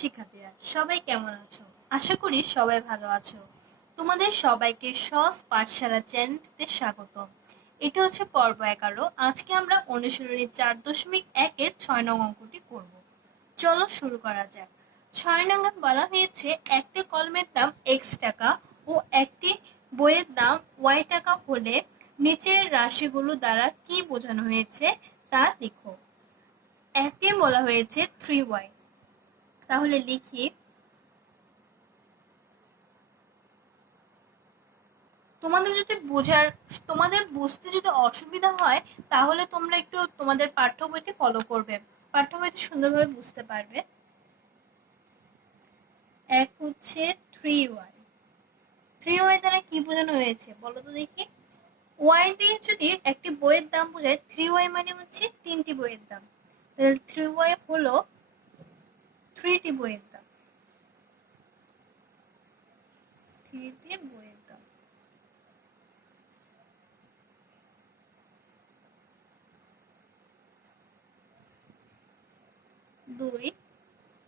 শিক্ষার্থীরা সবাই কেমন আছো? আশা করি সবাই ভালো আছো। তোমাদের সবাইকে সহজ পাঠশালা চ্যানেলটিতে স্বাগত। এটা হচ্ছে পর্ব 11। আজকে আমরা অনুশীলনী 4.1 এর 6 নং অঙ্কটি করব। চলো শুরু করা যাক। 6 নং বলা হয়েছে একটি কলমের দাম x টাকা ও একটি বইয়ের দাম y টাকা হলে নিচের রাশিগুলো দ্বারা কি বোঝানো হয়েছে তা লিখো। একে বলা হয়েছে 3y, তাহলে লিখি তোমাদের বুঝতে যদি অসুবিধা হয় তাহলে তোমরা একটু তোমাদের পাঠ্য বইটি ফলো করবে, পাঠ্য বইটি সুন্দরভাবে বুঝতে পারবে। এক হচ্ছে 3y, 3y দ্বারা কি বোঝানো হয়েছে বলো তো দেখি। y দিয়ে যদি একটি বইয়ের দাম বোঝায়, 3y মানে হচ্ছে তিনটি বইয়ের দাম, তাহলে 3y হলো 3টি বইয়ের দাম, 3টি বইয়ের দাম।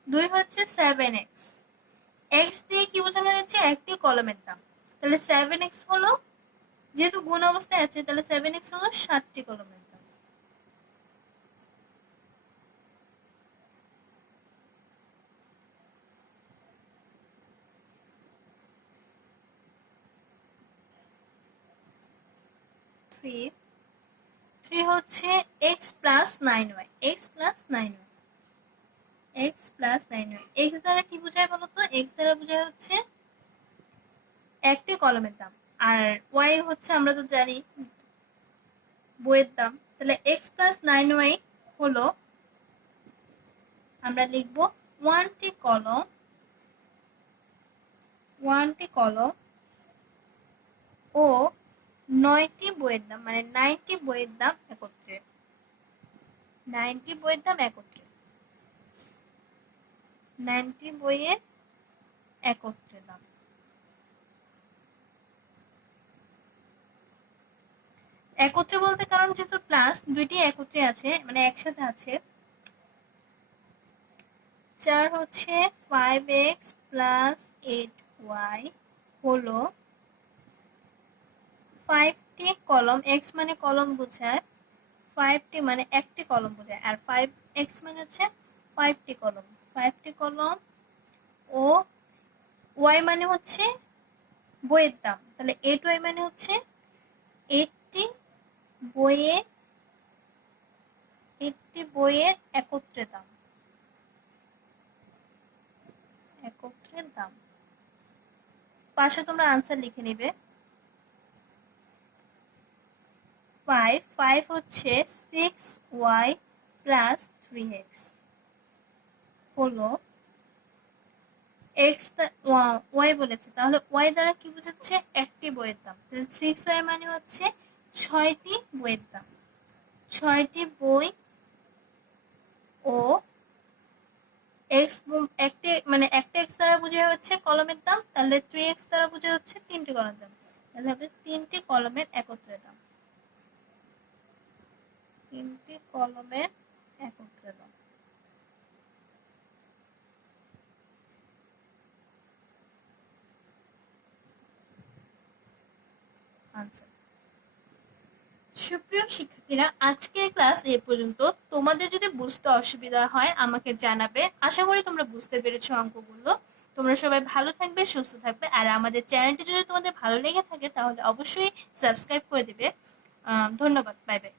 2 হচ্ছে 7x, x দিয়ে কি বোঝানো হয়েছে একটি কলমের দাম, তাহলে 7x হলো, যেহেতু গুণ অবস্থায় আছে তাহলে 7x হলো 7টি কলমের দাম। থ্রি হচ্ছে x plus 9y, x plus 9y, x plus 9y। x দ্বারা কি বোঝায় বলো তো? x দ্বারা বোঝায় হচ্ছে একটি কলমের দাম, আর y হচ্ছে আমরা তো জানি বইয়ের দাম, তাহলে x প্লাস 9y হলো, আমরা লিখবো 1টি কলম ও 9টি বইয়ের দাম, মানে 9টি বইয়ের দাম একত্রে, 9টি বইয়ের দাম একত্রে, 9টি বইয়ের একত্রে দাম। একত্রে বলতে কারণ যেহেতু প্লাস দুইটি একত্রে আছে, মানে একসাথে আছে। 4 হচ্ছে 5x প্লাস 8y হলো 5টি কলম, x মানে কলম বোঝায়, 5টি মানে একটি কলম বোঝায়, আর 5x মানে হচ্ছে 5টি কলম, 5টি কলম ও y মানে হচ্ছে বইয়ের দাম, তাহলে 8y মানে হচ্ছে 8টি বইয়ের একত্রে দাম, একত্রে দাম। পাশে তোমরা আনসার লিখে নিবে। 5 হচ্ছে 6y প্লাস 3x হলো x, y বলেছে, তাহলে y দ্বারা কি বোঝাচ্ছে একটি বইয়ের দাম, তাহলে 6y মানে হচ্ছে 6টি বইয়ের দাম, 6টি বই ও x একটি মানে একটা x দ্বারা বোঝায় হচ্ছে কলমের দাম, তাহলে 3x দ্বারা বোঝায় হচ্ছে তিনটি কলমের দাম, তাহলে হবে তিনটি কলমের একত্রে দাম, তিনটি কলমের একত্রে দাম। আনসার। সুপ্রিয় শিক্ষার্থীরা, আজকের ক্লাস এই পর্যন্ত। তোমাদের যদি বুঝতে অসুবিধা হয় আমাকে জানাবে। আশা করি তোমরা বুঝতে পেরেছো অঙ্কগুলো। তোমরা সবাই ভালো থাকবে, সুস্থ থাকবে, আর আমাদের চ্যানেলটি যদি তোমাদের ভালো লেগে থাকে তাহলে অবশ্যই সাবস্ক্রাইব করে দিবে। ধন্যবাদ, বাই বাই।